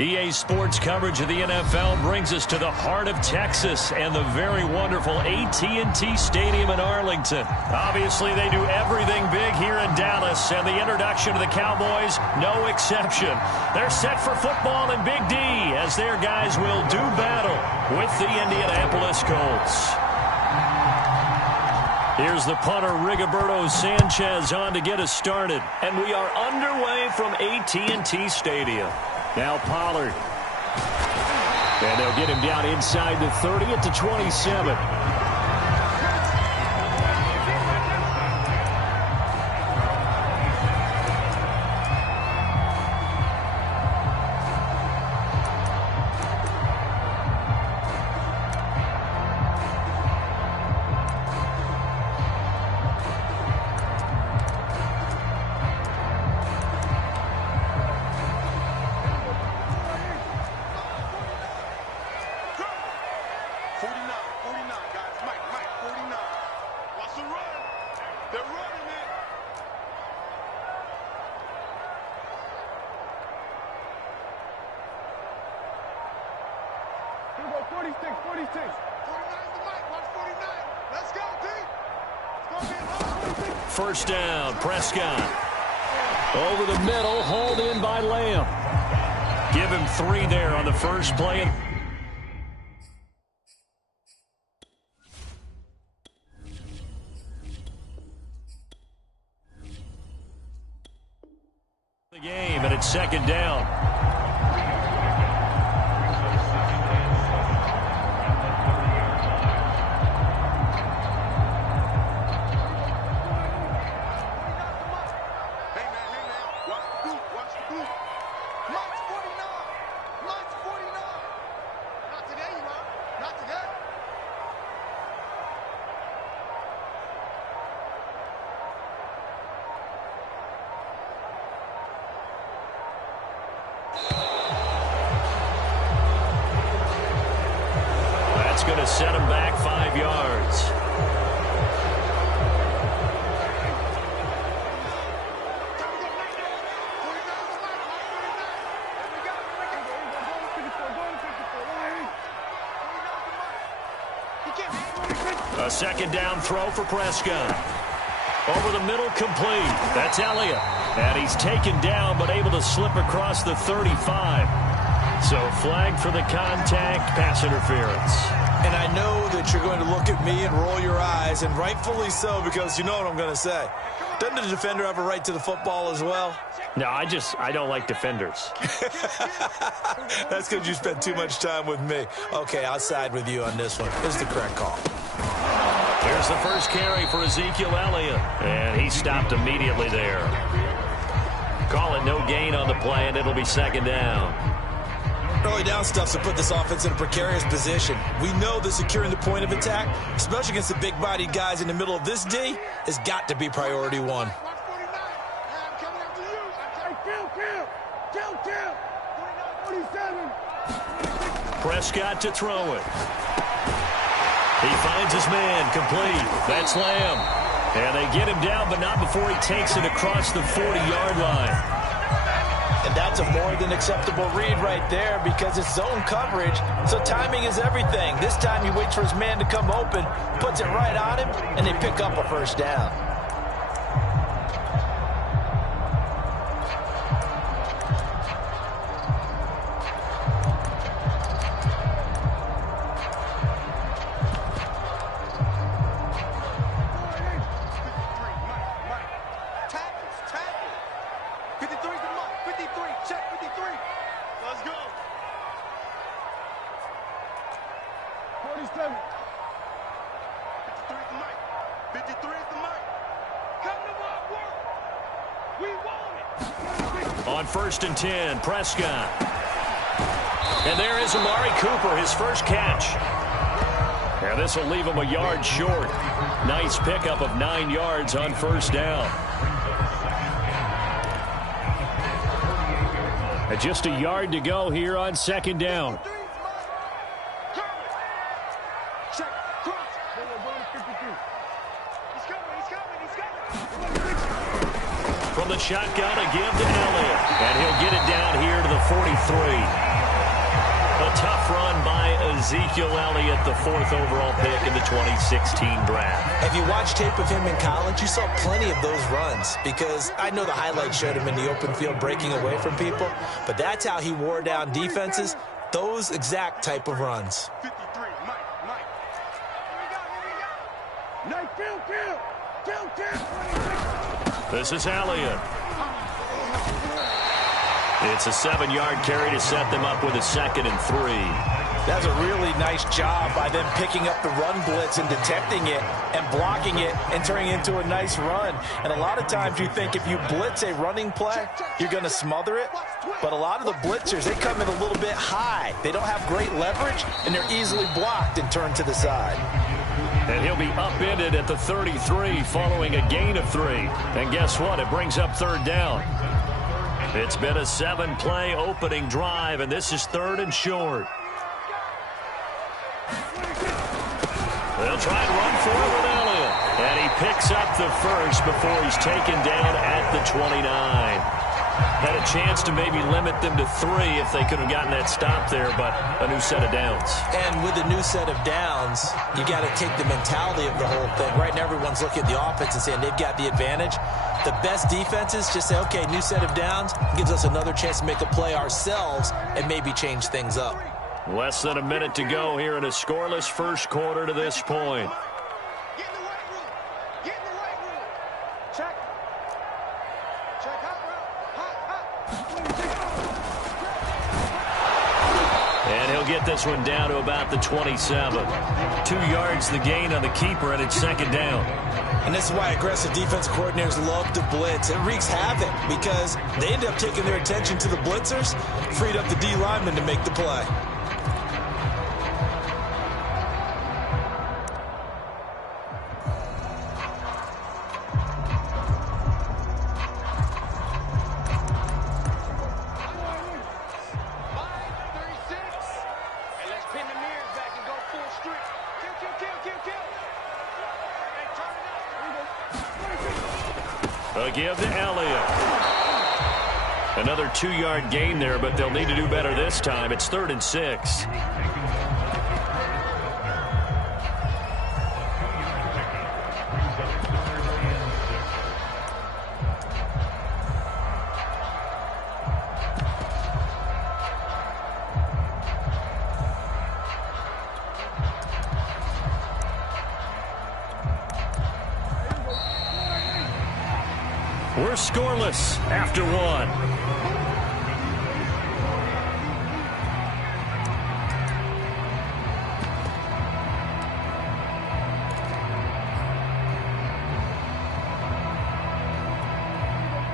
EA Sports coverage of the NFL brings us to the heart of Texas and the very wonderful AT&T Stadium in Arlington. Obviously, they do everything big here in Dallas, and the introduction to the Cowboys, no exception. They're set for football in Big D as their guys will do battle with the Indianapolis Colts. Here's the punter, Rigoberto Sanchez, on to get us started. And we are underway from AT&T Stadium. Now Pollard. And they'll get him down inside the 30 at the 27. First down, Prescott. Over the middle, hauled in by Lamb. Give him 3 there on the first play. The game, and it's second down. Going to set him back 5 yards. A second down throw for Prescott. Over the middle, complete. That's Elliott. And he's taken down, but able to slip across the 35. So flag for the contact, pass interference. And I know that you're going to look at me and roll your eyes, and rightfully so, because you know what I'm going to say. Doesn't the defender have a right to the football as well? No, I don't like defenders. That's because you spent too much time with me. Okay, I'll side with you on this one. This is the correct call. Here's the first carry for Ezekiel Elliott, and he stopped immediately there. Call it no gain on the play, and it'll be second down. Early down stuff to put this offense in a precarious position. We know that securing the point of attack, especially against the big-bodied guys in the middle of this D, has got to be priority one. Prescott to throw it. He finds his man, complete. That's Lamb. And they get him down, but not before he takes it across the 40-yard line. And that's a more than acceptable read right there because it's zone coverage, so timing is everything. This time he waits for his man to come open, puts it right on him, and they pick up a first down. On 1st and 10, Prescott. And there is Amari Cooper, his first catch. And this will leave him a yard short. Nice pickup of 9 yards on first down. And just a yard to go here on second down. From the shotgun, a give to Elliott. And he'll get it down here to the 43. A tough run by Ezekiel Elliott, the 4th overall pick in the 2016 draft. If you watch tape of him in college, you saw plenty of those runs, because I know the highlights showed him in the open field breaking away from people, but that's how he wore down defenses, those exact type of runs. 53, Mike. This is Elliott. It's a 7-yard carry to set them up with a 2nd and 3. That's a really nice job by them picking up the run blitz and detecting it and blocking it and turning it into a nice run. And a lot of times you think if you blitz a running play, you're going to smother it. But a lot of the blitzers, they come in a little bit high. They don't have great leverage, and they're easily blocked and turned to the side. And he'll be upended at the 33 following a gain of 3. And guess what? It brings up 3rd down. It's been a 7-play opening drive, and this is 3rd and short. They'll try and run for it with Elliott. And he picks up the first before he's taken down at the 29. Had a chance to maybe limit them to 3 if they could have gotten that stop there, but a new set of downs. And with a new set of downs, you got to take the mentality of the whole thing. Right now, everyone's looking at the offense and saying they've got the advantage. The best defenses just say, okay, new set of downs, gives us another chance to make a play ourselves and maybe change things up. Less than a minute to go here in a scoreless first quarter to this point. Get in the weight room. Get in the weight room. Check. Check hot route. And he'll get this one down to about the 27. 2 yards the gain on the keeper, and it's 2nd down. And this is why aggressive defense coordinators love to blitz. It wreaks havoc because they end up taking their attention to the blitzers, freed up the D lineman to make the play. A give to Elliott. Another 2-yard gain there, but they'll need to do better this time. It's 3rd and 6. We're scoreless after 1.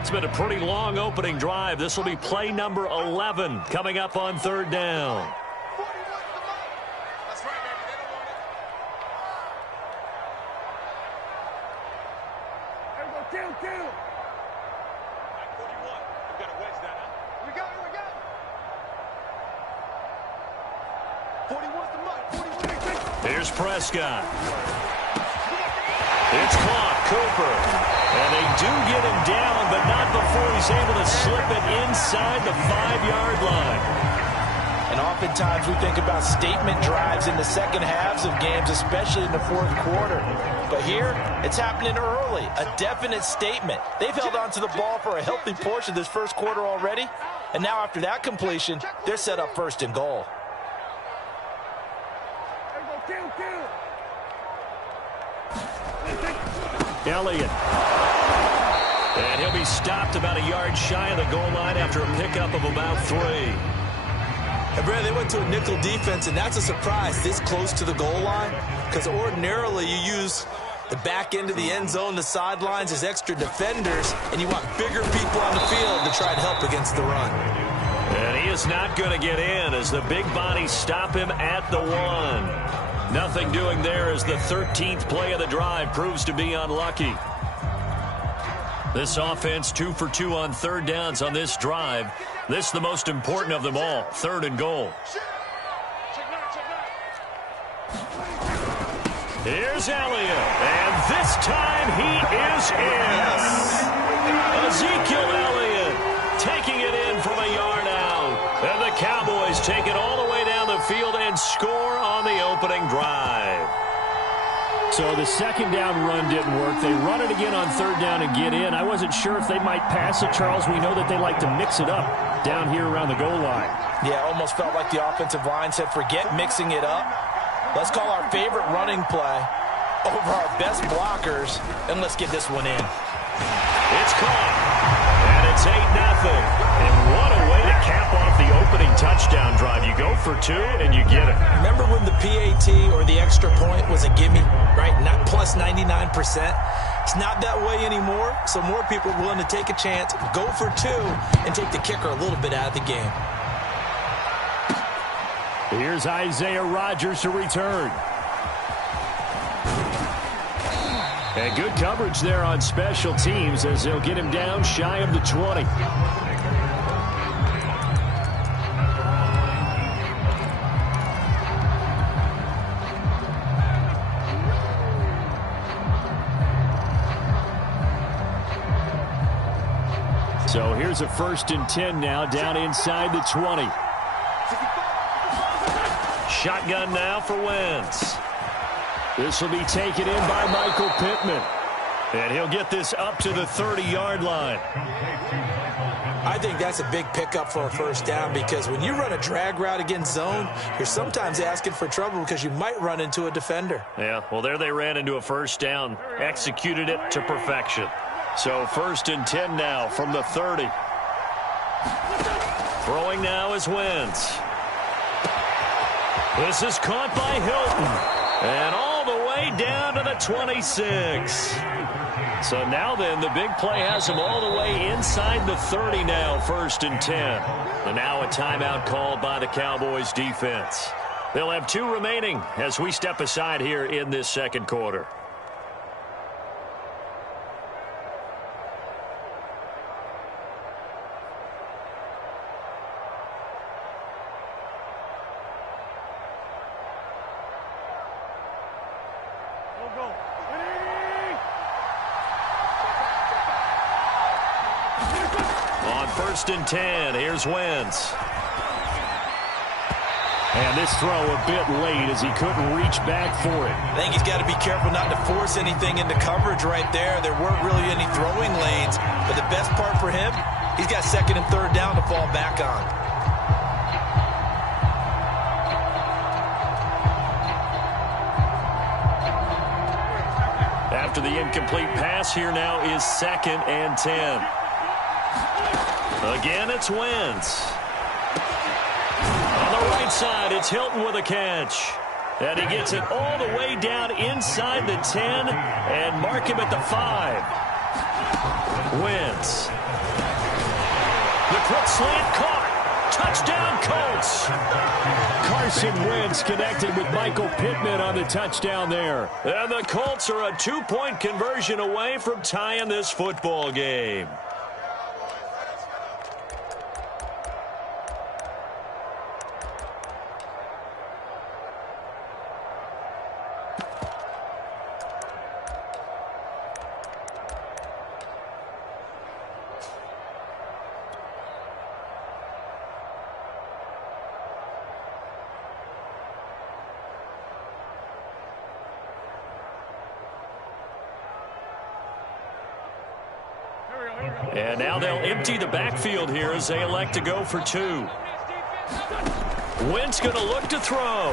It's been a pretty long opening drive. This will be play number 11 coming up on 3rd down. That's right, baby. They don't want it. There we go. Kill. 41. We got to wedge that, huh? We got it. 41's the mark. 41. Here's Prescott. It's caught. Cooper. And they do get him down, but not before he's able to slip it inside the 5-yard line. And oftentimes we think about statement drives in the second halves of games, especially in the 4th quarter. But here, it's happening early, a definite statement. They've held on to the ball for a healthy portion of this first quarter already. And now after that completion, they're set up 1st and goal. Elliott. And he'll be stopped about a yard shy of the goal line after a pickup of about 3. And Brad, they went to a nickel defense, and that's a surprise this close to the goal line, because ordinarily you use the back end of the end zone, the sidelines as extra defenders, and you want bigger people on the field to try and help against the run. And he is not going to get in as the big bodies stop him at the 1. Nothing doing there as the 13th play of the drive proves to be unlucky. This offense 2 for 2 on 3rd downs on this drive. This is the most important of them all, 3rd and goal. Here's Elliott, and this time he is in. A Ezekiel Elliott taking it in from a yard out. And the Cowboys take it all the way down the field and score on the opening drive. So the second down run didn't work. They run it again on third down and get in. I wasn't sure if they might pass it, Charles. We know that they like to mix it up down here around the goal line. Yeah, almost felt like the offensive line said, forget mixing it up. Let's call our favorite running play over our best blockers, and let's get this one in. It's caught, and it's 8-0. And what a way to cap off the opening touchdown drive. You go for two, and you get it. Remember when the PAT or the extra point was a gimme, right? Not plus 99%. It's not that way anymore, so more people are willing to take a chance, go for two, and take the kicker a little bit out of the game. Here's Isaiah Rodgers to return. And good coverage there on special teams as they'll get him down shy of the 20. So here's a 1st and 10 now down inside the 20. Shotgun now for Wentz. This will be taken in by Michael Pittman. And he'll get this up to the 30-yard line. I think that's a big pickup for a first down because when you run a drag route against zone, you're sometimes asking for trouble because you might run into a defender. Yeah, well, there they ran into a first down. Executed it to perfection. So 1st and 10 now from the 30. Throwing now is Wentz. This is caught by Hilton. And all the way down to the 26. So now then, the big play has him all the way inside the 30 now, 1st and 10. And now a timeout called by the Cowboys defense. They'll have 2 remaining as we step aside here in this second quarter. On 1st and 10, here's Wentz. And this throw a bit late as he couldn't reach back for it. I think he's got to be careful not to force anything into coverage right there. There weren't really any throwing lanes, but the best part for him, he's got 2nd and 3rd down to fall back on. After the incomplete pass, here now is 2nd and 10. Again, it's Wentz. On the right side, it's Hilton with a catch. And he gets it all the way down inside the 10 and mark him at the 5. Wentz. The quick slant caught. Touchdown, Colts. Carson Wentz connected with Michael Pittman on the touchdown there. And the Colts are a 2-point conversion away from tying this football game. And now they'll empty the backfield here as they elect to go for 2. Wentz going to look to throw.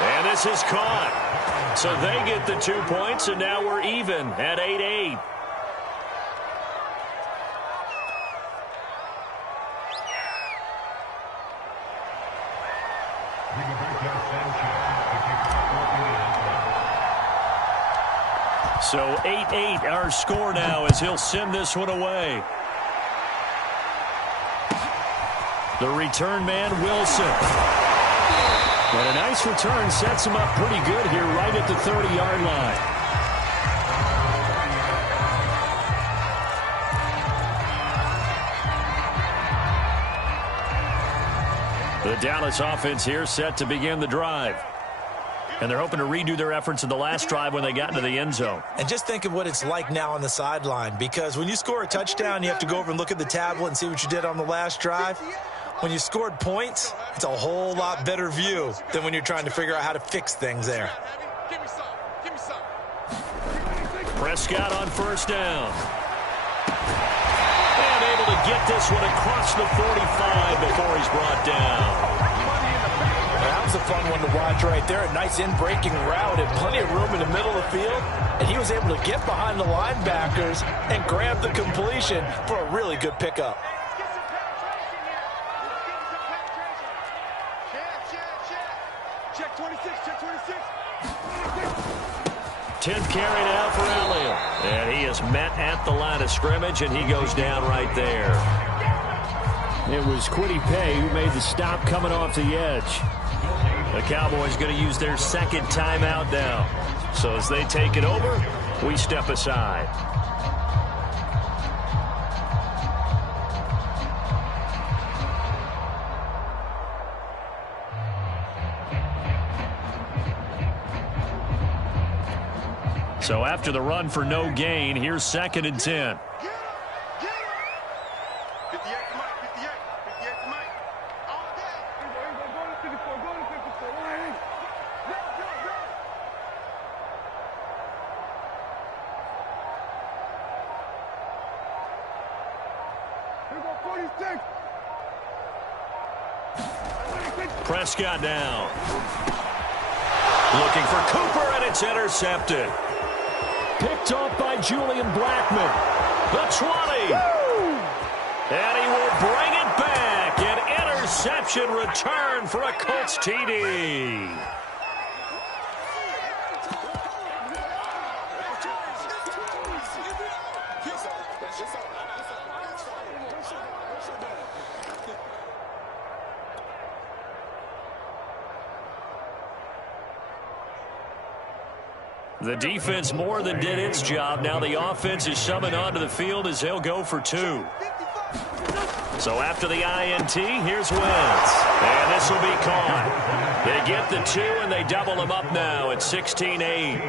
And this is caught. So they get the 2 points, and now we're even at 8-8. So 8-8 our score now as he'll send this one away. The return man, Wilson. And a nice return sets him up pretty good here right at the 30-yard line. The Dallas offense here set to begin the drive. And they're hoping to redo their efforts in the last drive when they got into the end zone. And just think of what it's like now on the sideline, because when you score a touchdown, you have to go over and look at the tablet and see what you did on the last drive. When you scored points, it's a whole lot better view than when you're trying to figure out how to fix things there. Prescott on first down. And able to get this one across the 45 before he's brought down. That was a fun one to watch right there. A nice in-breaking route and plenty of room in the middle of the field. And he was able to get behind the linebackers and grab the completion for a really good pickup. Check 26, check 26. 10th carry now for Elliott. And he is met at the line of scrimmage, and he goes down right there. It was Kwity Paye who made the stop coming off the edge. The Cowboys going to use their second timeout now. So as they take it over, we step aside. So after the run for no gain, here's 2nd and 10. 58 to Mike, 58 to Mike. All day. Go to 54, go to 54. Go. Here we go, 46. Prescott down. Looking for Cooper, and it's intercepted. Picked off by Julian Blackmon. The 20. Woo! And he will bring it back. An interception return for a Colts TD. The defense more than did its job. Now the offense is summoned onto the field as they'll go for 2. So after the INT, here's Wentz. And this will be caught. They get the 2, and they double them up now at 16-8.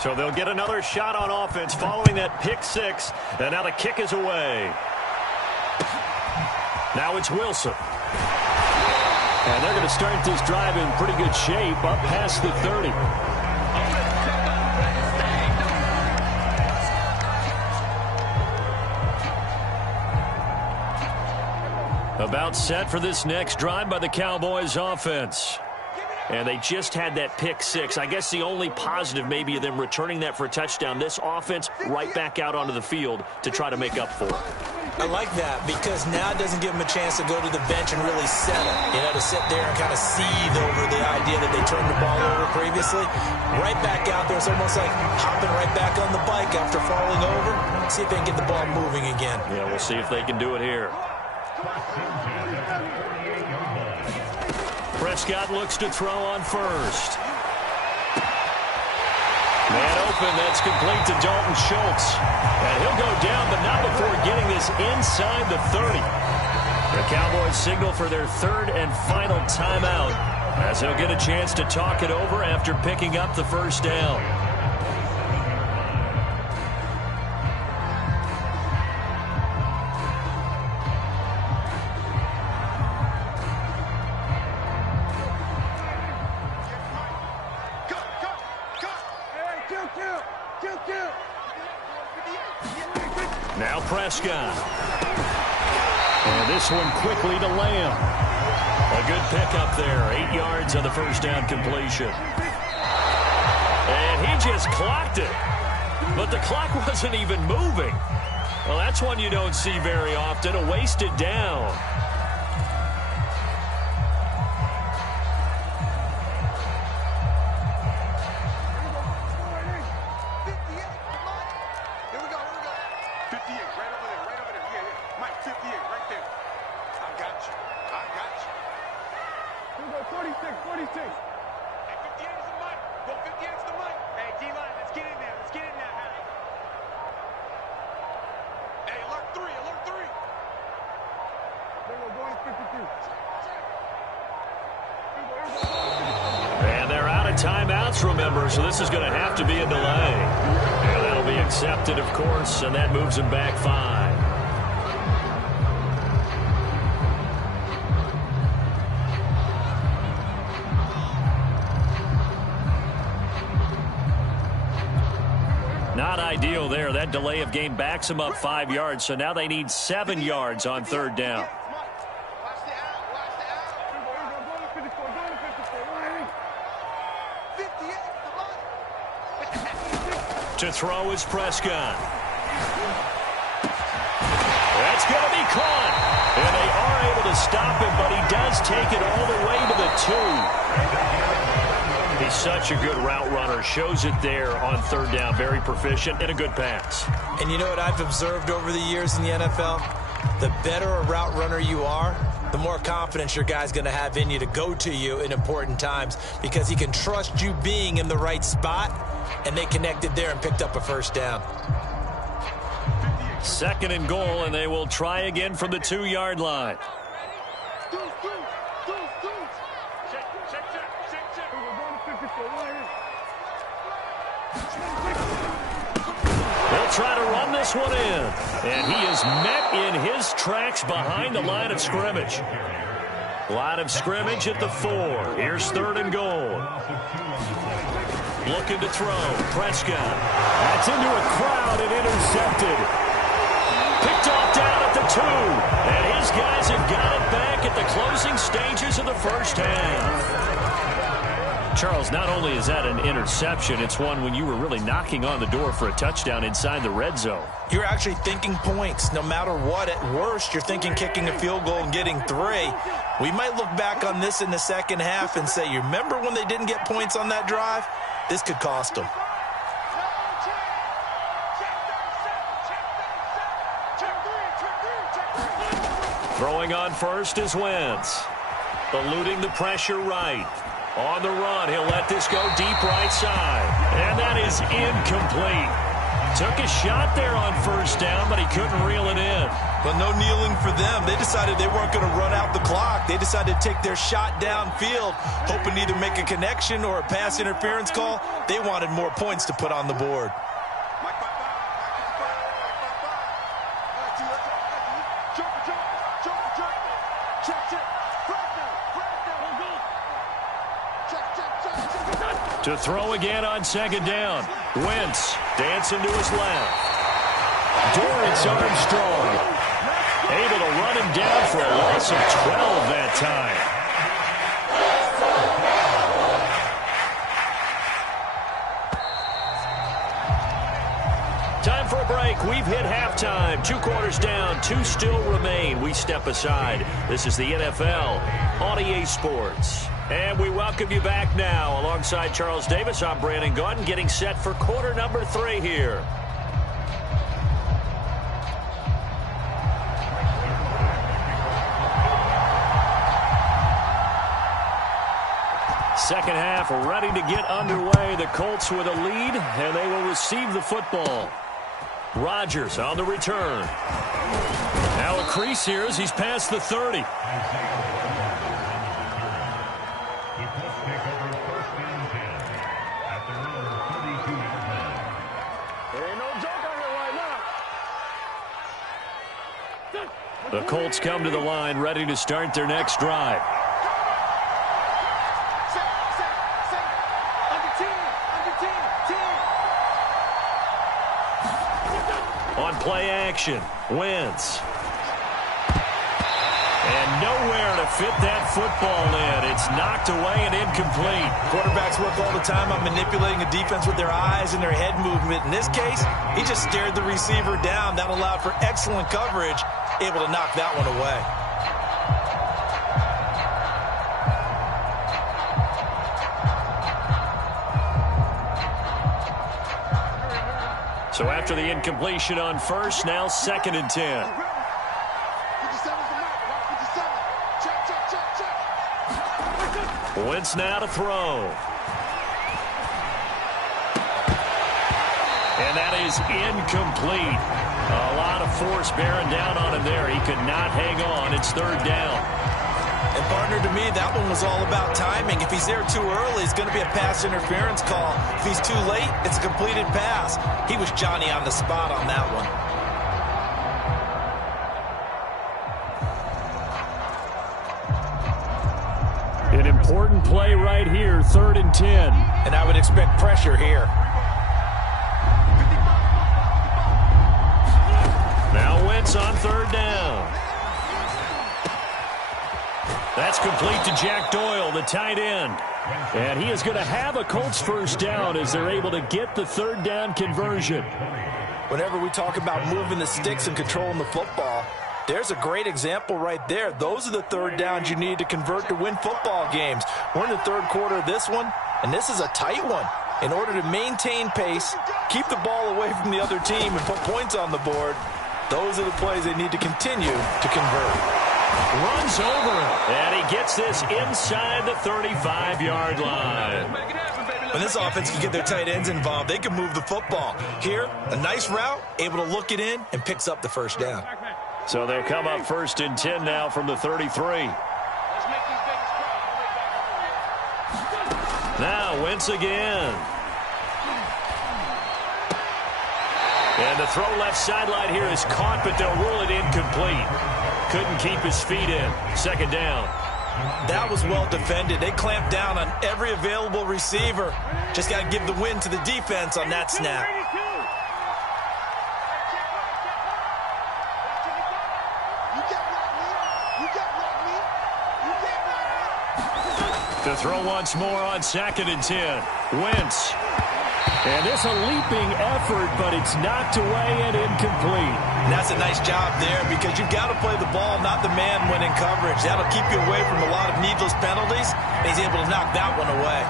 So they'll get another shot on offense following that pick 6. And now the kick is away. Now it's Wilson. And they're going to start this drive in pretty good shape up past the 30. About set for this next drive by the Cowboys offense. And they just had that pick 6. I guess the only positive maybe of them returning that for a touchdown. This offense right back out onto the field to try to make up for it. I like that because now it doesn't give them a chance to go to the bench and really settle. You know, to sit there and kind of seethe over the idea that they turned the ball over previously. Right back out there. It's almost like hopping right back on the bike after falling over. See if they can get the ball moving again. Yeah, we'll see if they can do it here. Prescott looks to throw on first. Man open, that's complete to Dalton Schultz. And he'll go down, but not before getting this inside the 30. The Cowboys signal for their 3rd and final timeout as he'll get a chance to talk it over after picking up the first down. Now Prescott. And this one quickly to Lamb. A good pickup there. 8 yards on the first down completion. And he just clocked it. But the clock wasn't even moving. Well, that's one you don't see very often. A wasted down. And they're out of timeouts, remember, so this is going to have to be a delay. And that'll be accepted, of course, and that moves them back 5. Not ideal there. That delay of game backs them up 5 yards, so now they need 7 yards on 3rd down. To throw is Prescott. That's going to be caught. And they are able to stop him, but he does take it all the way to the 2. He's such a good route runner. Shows it there on 3rd down. Very proficient and a good pass. And you know what I've observed over the years in the NFL? The better a route runner you are, the more confidence your guy's going to have in you to go to you in important times because he can trust you being in the right spot, and they connected there and picked up a 1st down. 2nd and goal, and they will try again from the 2-yard line. They'll try to run this one in. And he is met in his tracks behind the line of scrimmage. Line of scrimmage at the 4. Here's 3rd and goal. Looking to throw. Prescott. That's into a crowd and intercepted. Picked off down at the 2. And his guys have got it back at the closing stages of the 1st half. Charles, not only is that an interception, it's one when you were really knocking on the door for a touchdown inside the red zone. You're actually thinking points. No matter what, at worst, you're thinking kicking a field goal and getting 3. We might look back on this in the 2nd half and say, you remember when they didn't get points on that drive? This could cost them. Throwing on first is Wentz. Eluding the pressure right. On the run, he'll let this go deep right side. And that is incomplete. Took a shot there on 1st down, but he couldn't reel it in. But no kneeling for them. They decided they weren't going to run out the clock. They decided to take their shot downfield, hoping to either make a connection or a pass interference call. They wanted more points to put on the board. To throw again on 2nd down. Wentz dancing to his left. Dorrance Armstrong able to run him down for a loss of 12 that time. Time for a break. We've hit halftime. 2 quarters down. 2 still remain. We step aside. This is the NFL on EA Sports. And we welcome you back now. Alongside Charles Davis, I'm Brandon Gunn, getting set for quarter number 3 here. Second half ready to get underway. The Colts with a lead, and they will receive the football. Rodgers on the return. Now a crease here as he's past the 30. The Colts come to the line, ready to start their next drive. On play action, Wentz. And nowhere to fit that football in. It's knocked away and incomplete. Quarterbacks work all the time on manipulating a defense with their eyes and their head movement. In this case, he just stared the receiver down. That allowed for excellent coverage. Able to knock that one away. So after the incompletion on first, now 2nd and 10. Wentz now to throw. And that is incomplete. A lot of force bearing down on him there. He could not hang on. It's third down. And partner, to me, that one was all about timing. If he's there too early, it's going to be a pass interference call. If he's too late, it's a completed pass. He was Johnny on the spot on that one. An important play right here, 3rd and 10. And I would expect pressure here. Now Wentz on 3rd down. That's complete to Jack Doyle, the tight end. And he is going to have a Colts first down as they're able to get the 3rd down conversion. Whenever we talk about moving the sticks and controlling the football, there's a great example right there. Those are the 3rd downs you need to convert to win football games. We're in the 3rd quarter of this one, and this is a tight one. In order to maintain pace, keep the ball away from the other team, and put points on the board, those are the plays they need to continue to convert. Runs over him, and he gets this inside the 35-yard line. When this offense can get their tight ends involved, they can move the football. Here, a nice route, able to look it in, and picks up the first down. So they come up 1st and 10 now from the 33. Now Wentz again. And the throw left sideline here is caught, but they'll rule it incomplete. Couldn't keep his feet in. 2nd down. That was well defended. They clamped down on every available receiver. Just got to give the win to the defense on that snap. To throw once more on 2nd and 10. Wentz. And it's a leaping effort, but it's knocked away and incomplete. And that's a nice job there because you've got to play the ball, not the man when in coverage. That'll keep you away from a lot of needless penalties, and he's able to knock that one away.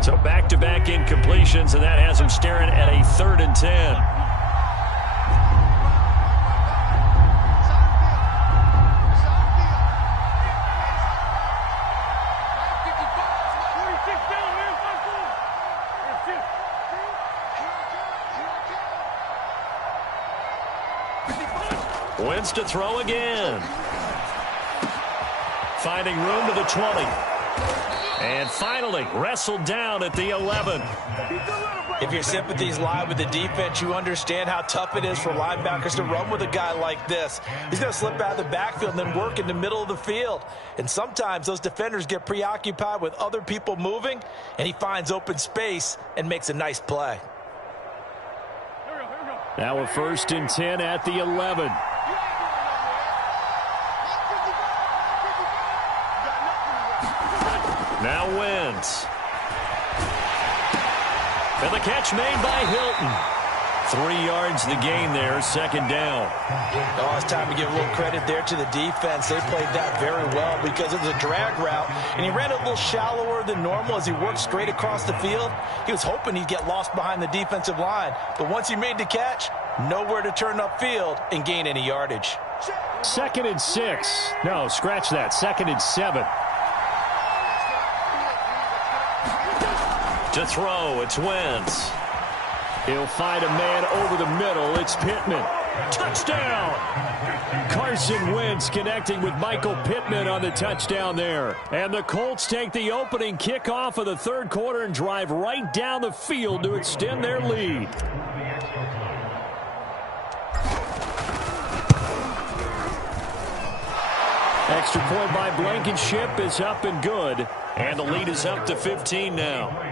So back-to-back incompletions, and that has him staring at a 3rd and 10. Wentz to throw again. Finding room to the 20. And finally wrestled down at the 11. If your sympathies lie with the defense, you understand how tough it is for linebackers to run with a guy like this. He's going to slip out of the backfield and then work in the middle of the field. And sometimes those defenders get preoccupied with other people moving, and he finds open space and makes a nice play. Now a 1st and 10 at the 11. Now Wentz. And the catch made by Hilton. 3 yards the gain there, 2nd down. Oh, it's time to give a little credit there to the defense. They played that very well because it was a drag route, and he ran it a little shallower than normal as he worked straight across the field. He was hoping he'd get lost behind the defensive line, but once he made the catch, nowhere to turn upfield and gain any yardage. 2nd and 6. No, scratch that. 2nd and 7. To throw, it's Wentz. He'll find a man over the middle. It's Pittman. Touchdown! Carson Wentz connecting with Michael Pittman on the touchdown there. And the Colts take the opening kickoff of the 3rd quarter and drive right down the field to extend their lead. Extra point by Blankenship is up and good. And the lead is up to 15 now.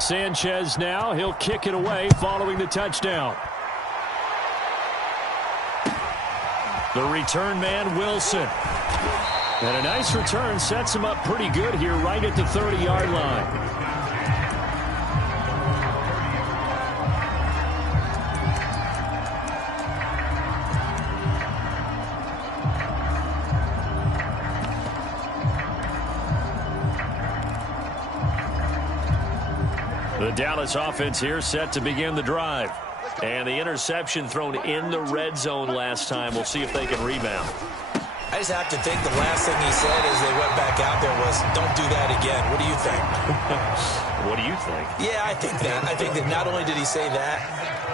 Sanchez now. He'll kick it away following the touchdown. The return man, Wilson. And a nice return sets him up pretty good here right at the 30-yard line. The Dallas offense here set to begin the drive. And the interception thrown in the red zone last time. We'll see if they can rebound. I just have to think the last thing he said as they went back out there was, don't do that again. What do you think? What do you think? Yeah, I think that. I think that not only did he say that,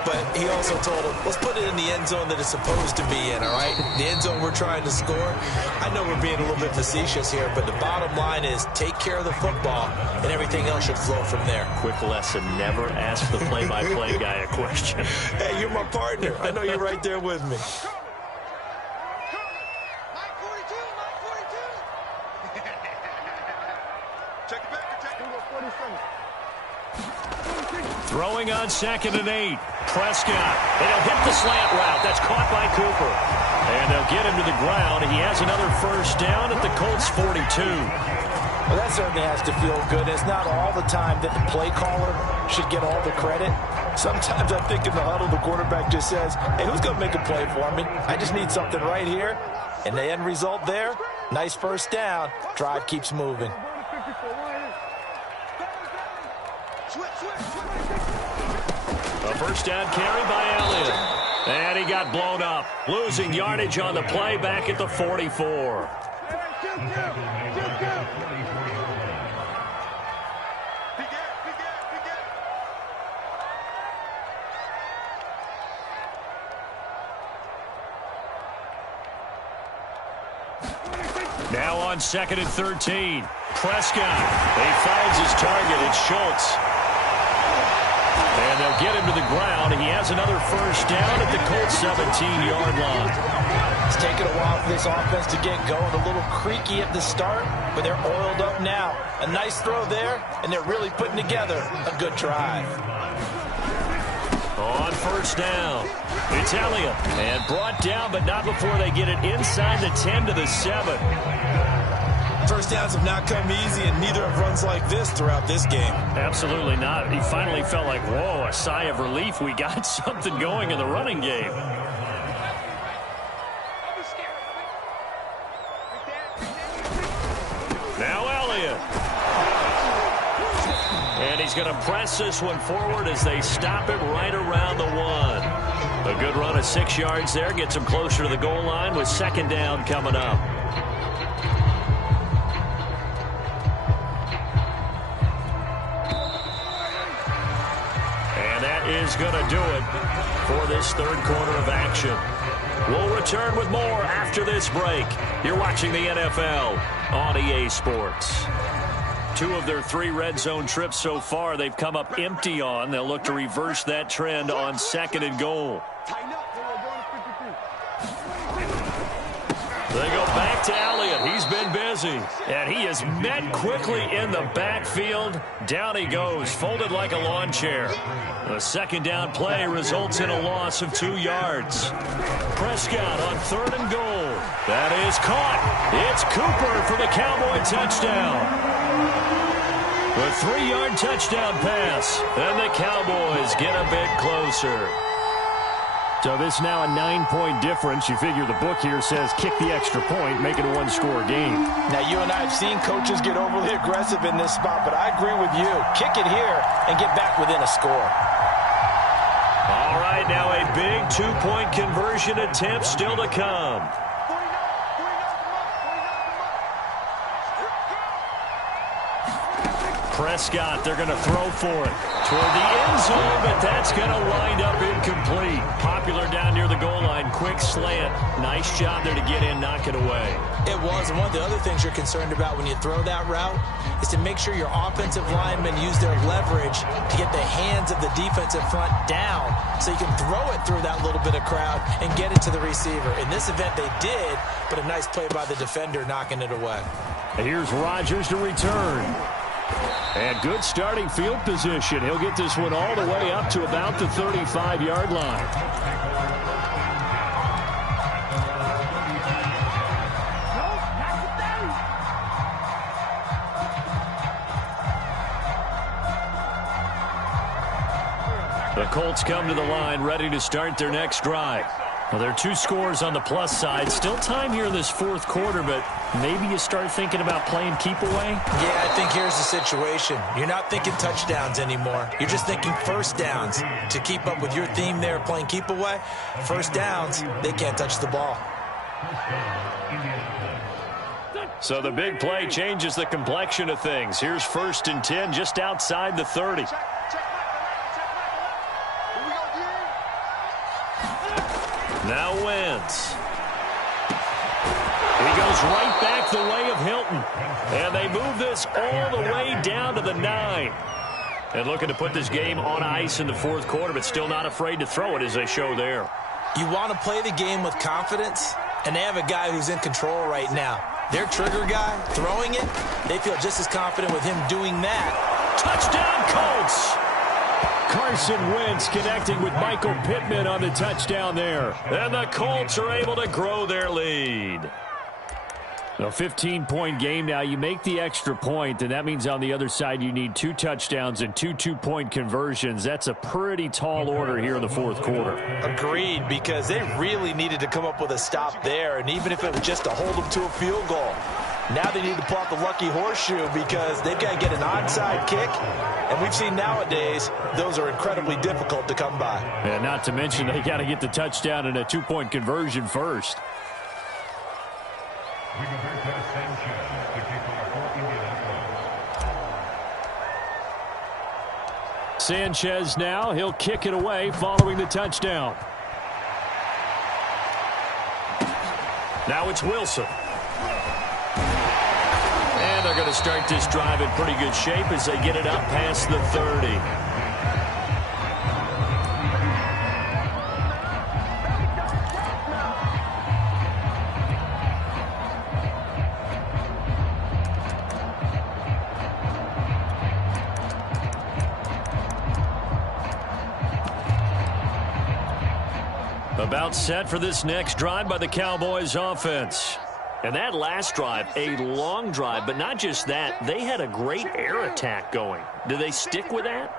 but he also told him, let's put it in the end zone that it's supposed to be in, all right? The end zone we're trying to score. I know we're being a little bit facetious here, but the bottom line is take care of the football, and everything else should flow from there. Quick lesson, never ask the play-by-play guy a question. Hey, you're my partner. I know you're right there with me. Throwing on 2nd and 8. Prescott. And he'll hit the slant route. That's caught by Cooper. And they'll get him to the ground. He has another first down at the Colts 42. Well, that certainly has to feel good. It's not all the time that the play caller should get all the credit. Sometimes I think in the huddle, the quarterback just says, hey, who's going to make a play for me? I just need something right here. And the end result there, nice first down. Drive keeps moving. A first down carry by Elliott. And he got blown up. Losing yardage on the play back at the 44. Now on 2nd and 13. Prescott. He finds his target. It's Schultz. And they'll get him to the ground. He has another first down at the Colts 17-yard line. It's taken a while for this offense to get going. A little creaky at the start, but they're oiled up now. A nice throw there, and they're really putting together a good drive. On first down, it's Elliott. And brought down, but not before they get it inside the 10 to the 7. First downs have not come easy, and neither have runs like this throughout this game. Absolutely not. He finally felt like, whoa, a sigh of relief. We got something going in the running game. Now Elliott. And he's going to press this one forward as they stop it right around the 1. A good run of 6 yards there. Gets him closer to the goal line with 2nd down coming up. Is going to do it for this third quarter of action. We'll return with more after this break. You're watching the NFL on EA Sports. 2 of their 3 red zone trips so far they've come up empty on. They'll look to reverse that trend on 2nd and goal. They go back to Elliott. He's been busy. And he is met quickly in the backfield. Down he goes, folded like a lawn chair. The 2nd down play results in a loss of 2 yards. Prescott on 3rd and goal. That is caught. It's Cooper for the Cowboy touchdown. A 3-yard touchdown pass. And the Cowboys get a bit closer. So this now a 9-point difference. You figure the book here says kick the extra point, make it a 1-score game. Now, you and I have seen coaches get overly aggressive in this spot, but I agree with you. Kick it here and get back within a score. All right, now a big 2-point conversion attempt still to come. Prescott, they're going to throw for it toward the end zone, but that's going to wind up incomplete. Popular down near the goal line, quick slant. Nice job there to get in, knock it away. It was, and one of the other things you're concerned about when you throw that route is to make sure your offensive linemen use their leverage to get the hands of the defensive front down so you can throw it through that little bit of crowd and get it to the receiver. In this event, they did, but a nice play by the defender knocking it away. And here's Rodgers to return. And good starting field position. He'll get this one all the way up to about the 35-yard line. The Colts come to the line ready to start their next drive. Well, there are two scores on the plus side. Still time here in this fourth quarter, but maybe you start thinking about playing keep away? Yeah, I think here's the situation. You're not thinking touchdowns anymore. You're just thinking first downs. To keep up with your theme there, playing keep away, first downs, they can't touch the ball. So the big play changes the complexion of things. Here's 1st and 10 just outside the 30. Now Wentz. He goes right back the way of Hilton. And they move this all the way down to the 9. And looking to put this game on ice in the fourth quarter, but still not afraid to throw it as they show there. You want to play the game with confidence, and they have a guy who's in control right now. Their trigger guy, throwing it, they feel just as confident with him doing that. Touchdown, Colts! Carson Wentz connecting with Michael Pittman on the touchdown there. And the Colts are able to grow their lead. A 15-point game now. You make the extra point, and that means on the other side you need 2 touchdowns and 2 two-point conversions. That's a pretty tall order here in the fourth quarter. Agreed, because they really needed to come up with a stop there, and even if it was just to hold them to a field goal. Now they need to pull out the lucky horseshoe because they've got to get an onside kick. And we've seen nowadays those are incredibly difficult to come by. And not to mention they got to get the touchdown and a 2-point conversion first. Sanchez now. He'll kick it away following the touchdown. Now it's Wilson. And they're going to start this drive in pretty good shape as they get it up past the 30. About set for this next drive by the Cowboys offense. And that last drive, a long drive, but not just that, they had a great air attack going. Do they stick with that?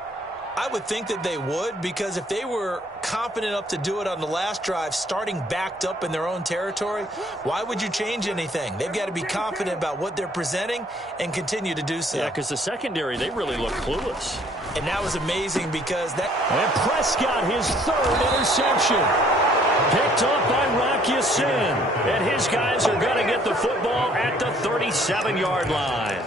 I would think that they would, because if they were confident enough to do it on the last drive, starting backed up in their own territory, why would you change anything? They've got to be confident about what they're presenting and continue to do so. Yeah, because the secondary, they really look clueless. And that was amazing because that... And Prescott, his 3rd interception. Picked off by Rocky Sin. And his guys are going to get the football at the 37-yard line.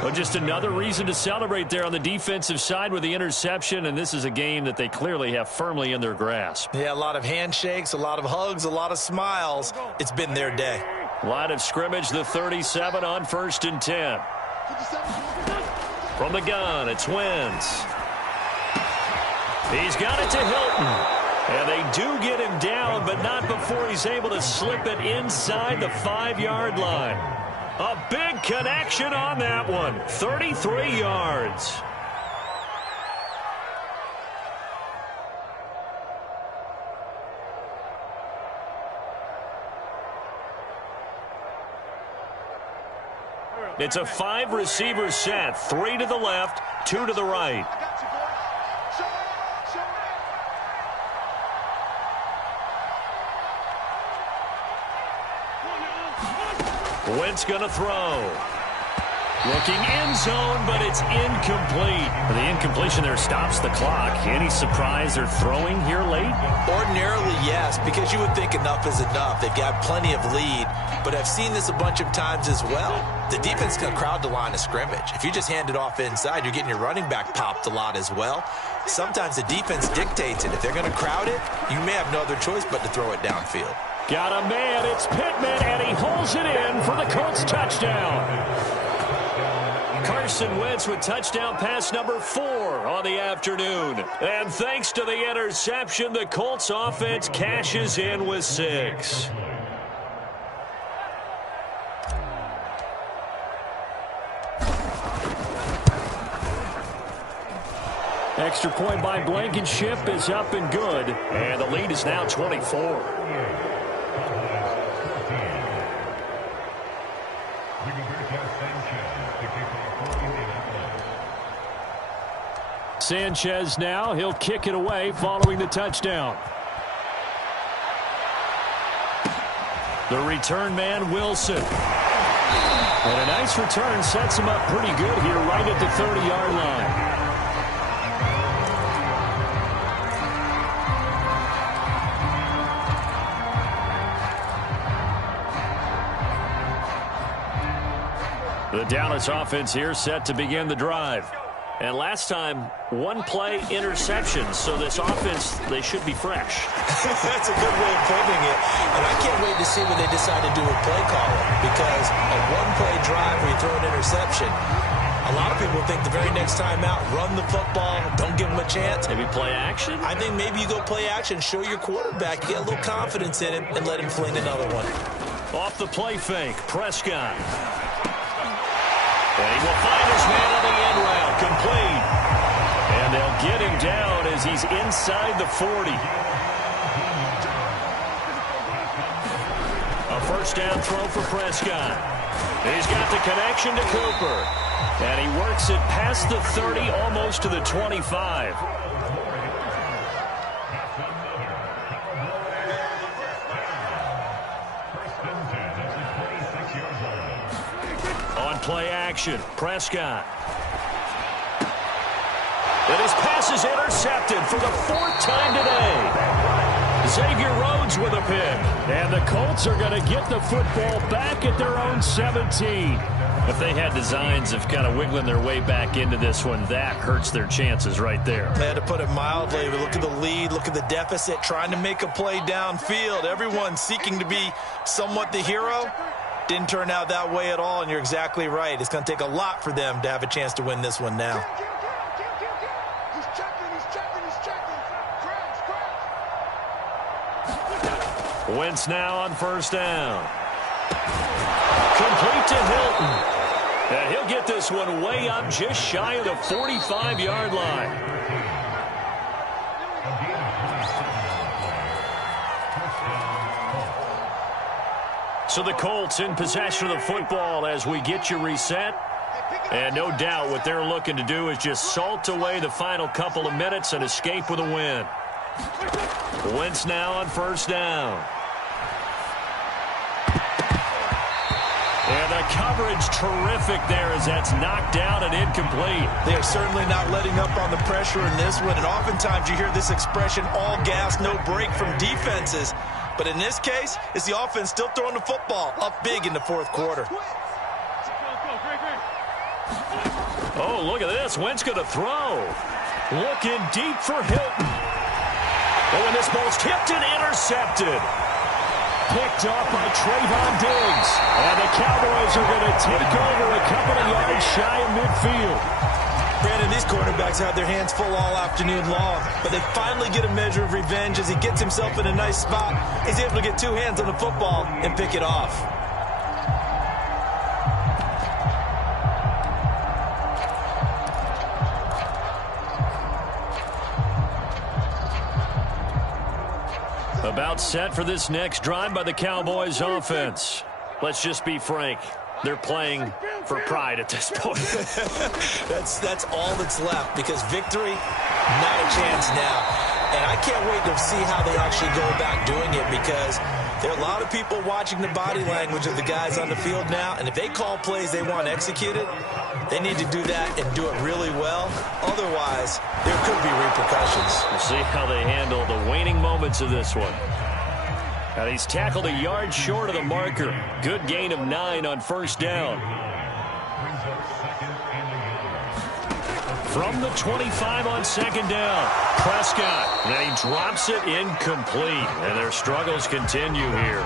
Well, just another reason to celebrate there on the defensive side with the interception, and this is a game that they clearly have firmly in their grasp. Yeah, a lot of handshakes, a lot of hugs, a lot of smiles. It's been their day. Line of scrimmage, the 37 on 1st and 10. From the gun, it's Wentz. He's got it to Hilton. And they do get him down, but not before he's able to slip it inside the 5-yard line. A big connection on that one. 33 yards. It's a 5-receiver set. 3 to the left, 2 to the right. Wentz going to throw. Looking end zone, but it's incomplete. The incompletion there stops the clock. Any surprise they're throwing here late? Ordinarily, yes, because you would think enough is enough. They've got plenty of lead, but I've seen this a bunch of times as well. The defense can crowd the line of scrimmage. If you just hand it off inside, you're getting your running back popped a lot as well. Sometimes the defense dictates it. If they're going to crowd it, you may have no other choice but to throw it downfield. Got a man, it's Pittman, and he holds it in for the Colts touchdown. Carson Wentz with touchdown pass number 4 on the afternoon. And thanks to the interception, the Colts offense cashes in with 6. Extra point by Blankenship is up and good. And the lead is now 24. Sanchez now. He'll kick it away following the touchdown. The return man, Wilson. And a nice return sets him up pretty good here right at the 30-yard line. The Dallas offense here set to begin the drive. And last time, one play interception. So this offense, they should be fresh. That's a good way of putting it. And I can't wait to see what they decide to do with play calling. Because a one-play drive where you throw an interception, a lot of people think the very next time out, run the football, don't give them a chance. Maybe play action? I think maybe you go play action, show your quarterback, get a little confidence in him, and let him fling another one. Off the play fake, Prescott. And he will find his man on the end route, complete. And they'll get him down as he's inside the 40. A first down throw for Prescott. He's got the connection to Cooper. And he works it past the 30, almost to the 25. On play action, Prescott. And his pass is intercepted for the 4th time today. Xavier Rhodes with a pick. And the Colts are going to get the football back at their own 17. If they had designs of kind of wiggling their way back into this one, that hurts their chances right there. They had to put it mildly. But look at the lead, look at the deficit, trying to make a play downfield. Everyone seeking to be somewhat the hero. Didn't turn out that way at all, and you're exactly right. It's going to take a lot for them to have a chance to win this one now. He's checking. Crash. Wentz now on first down. Complete to Hilton. And he'll get this one way up just shy of the 45-yard line. So the Colts in possession of the football as we get you reset. And no doubt what they're looking to do is just salt away the final couple of minutes and escape with a win. Wentz now on first down. And the coverage terrific there as that's knocked down and incomplete. They are certainly not letting up on the pressure in this one. And oftentimes you hear this expression, all gas, no break from defenses. But in this case, it's the offense still throwing the football up big in the 4th quarter. Oh, look at this. Wentz going to throw. Looking deep for Hilton. Oh, and this ball's tipped and intercepted. Picked off by Trayvon Diggs. And the Cowboys are going to take over a couple of yards shy of midfield. Brandon, these quarterbacks have their hands full all afternoon long, but they finally get a measure of revenge as he gets himself in a nice spot. He's able to get 2 hands on the football and pick it off. About set for this next drive by the Cowboys offense. Let's just be frank. They're playing for pride at this point. That's all that's left because victory, not a chance now. And I can't wait to see how they actually go about doing it because there are a lot of people watching the body language of the guys on the field now. And if they call plays they want executed, they need to do that and do it really well. Otherwise, there could be repercussions. We'll see how they handle the waning moments of this one. And he's tackled a yard short of the marker. Good gain of 9 on first down. From the 25 on second down, Prescott. And he drops it incomplete. And their struggles continue here.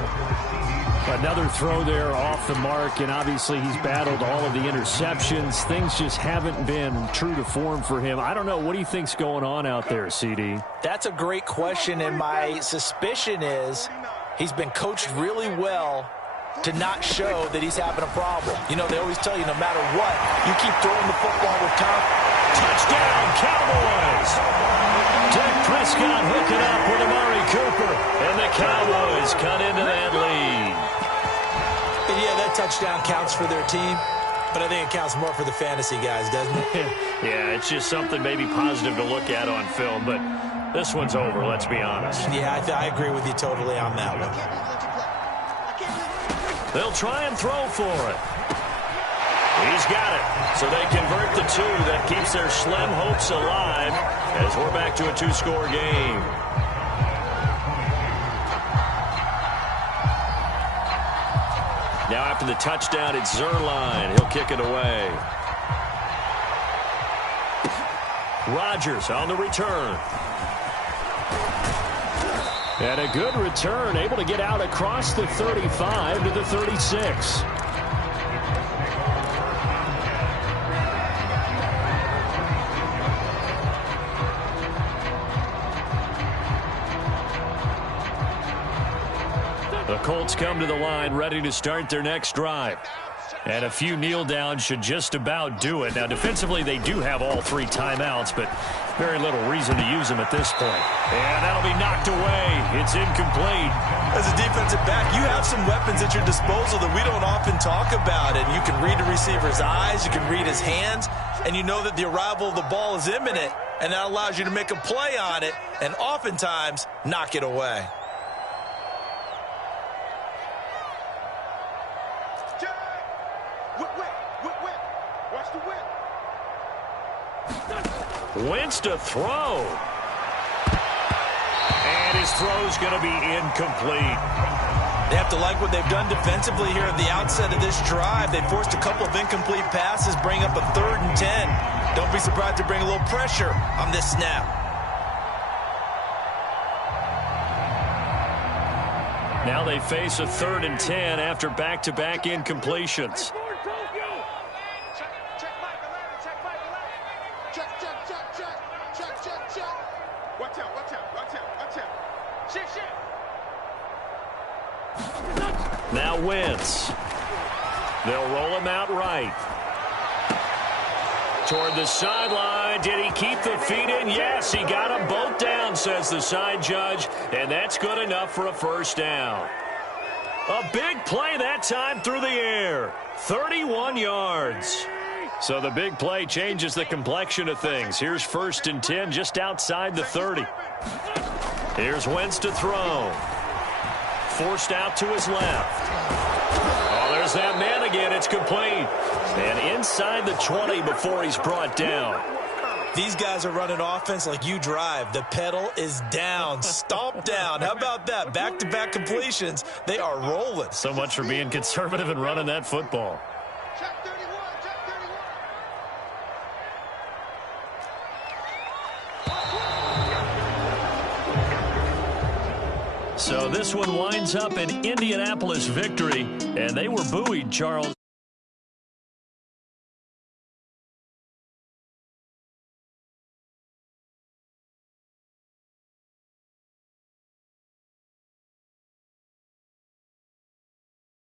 Another throw there off the mark, and obviously he's battled all of the interceptions. Things just haven't been true to form for him. I don't know. What do you think's going on out there, CD? That's a great question, and my suspicion is he's been coached really well to not show that he's having a problem. You know, they always tell you no matter what, you keep throwing the football with confidence. Touchdown, Cowboys! Dak Prescott hooking up with Amari Cooper, and the Cowboys cut into that lead. And yeah, that touchdown counts for their team, but I think it counts more for the fantasy guys, doesn't it? Yeah, it's just something maybe positive to look at on film, but this one's over, let's be honest. Yeah, I agree with you totally on that one. They'll try and throw for it. He's got it. So they convert the 2. That keeps their slim hopes alive as we're back to a 2-score game. Now after the touchdown, it's Zerline. He'll kick it away. Rodgers on the return. And a good return, able to get out across the 35 to the 36. The Colts come to the line ready to start their next drive. And a few kneel downs should just about do it. Now, defensively, they do have all 3 timeouts, but very little reason to use them at this point. And that'll be knocked away. It's incomplete. As a defensive back, you have some weapons at your disposal that we don't often talk about. And you can read the receiver's eyes, you can read his hands, and you know that the arrival of the ball is imminent. And that allows you to make a play on it and oftentimes knock it away. Wentz to throw. And his throw's going to be incomplete. They have to like what they've done defensively here at the outset of this drive. They forced a couple of incomplete passes, bring up a 3rd and 10. Don't be surprised to bring a little pressure on this snap. Now they face a 3rd and 10 after back-to-back incompletions. Now Wentz. They'll roll him out right. Toward the sideline. Did he keep the feet in? Yes, he got them both down, says the side judge. And that's good enough for a first down. A big play that time through the air. 31 yards. So the big play changes the complexion of things. Here's 1st and 10 just outside the 30. Here's Wentz to throw. Forced out to his left. Oh, there's that man again. It's complete. And inside the 20 before he's brought down. These guys are running offense like you drive. The pedal is down, stomped down. How about that? Back-to-back completions. They are rolling. So much for being conservative and running that football. So this one winds up an Indianapolis victory, and they were buoyed, Charles,